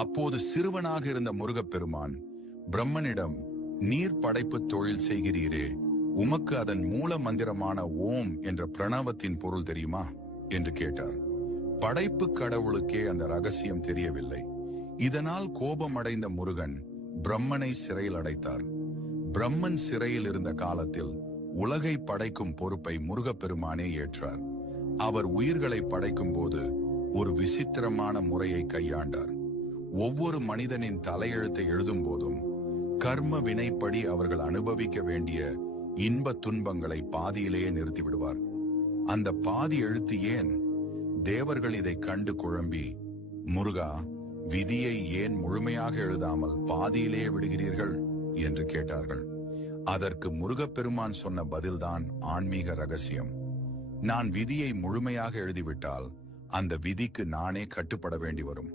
அப்போது சிறுவனாக இருந்த முருகப்பெருமான் பிரம்மனிடம், நீர் படைப்பு தொழில் செய்கிறீரே, உமக்கு அதன் மூல மந்திரமான ஓம் என்ற பிரணவத்தின் பொருள் தெரியுமா என்று கேட்டார். படைப்பு கடவுளுக்கே அந்த ரகசியம் தெரியவில்லை. இதனால் கோபமடைந்த முருகன் பிரம்மனை சிறையில் அடைத்தார். பிரம்மன் சிறையில் இருந்த காலத்தில் உலகை படைக்கும் பொறுப்பை முருகப்பெருமானே ஏற்றார். அவர் உயிர்களை படைக்கும் போது ஒரு விசித்திரமான முறையை கையாண்டார். ஒவ்வொரு மனிதனின் தலையெழுத்தை எழுதும் போதும் கர்ம வினைப்படி அவர்கள் அனுபவிக்க வேண்டிய இன்ப துன்பங்களை பாதியிலேயே நிறுத்திவிடுவார். அந்த பாதி எழுத்து ஏன்? தேவர்கள் இதை கண்டு குழம்பி, முருகா, விதியை ஏன் முழுமையாக எழுதாமல் பாதியிலேயே விடுகிறீர்கள் என்று கேட்டார்கள். அதற்கு முருகப்பெருமான் சொன்ன பதில்தான் ஆன்மீக ரகசியம். நான் விதியை முழுமையாக எழுதிவிட்டால் அந்த விதிக்கு நானே கட்டுப்பட வேண்டி வரும்.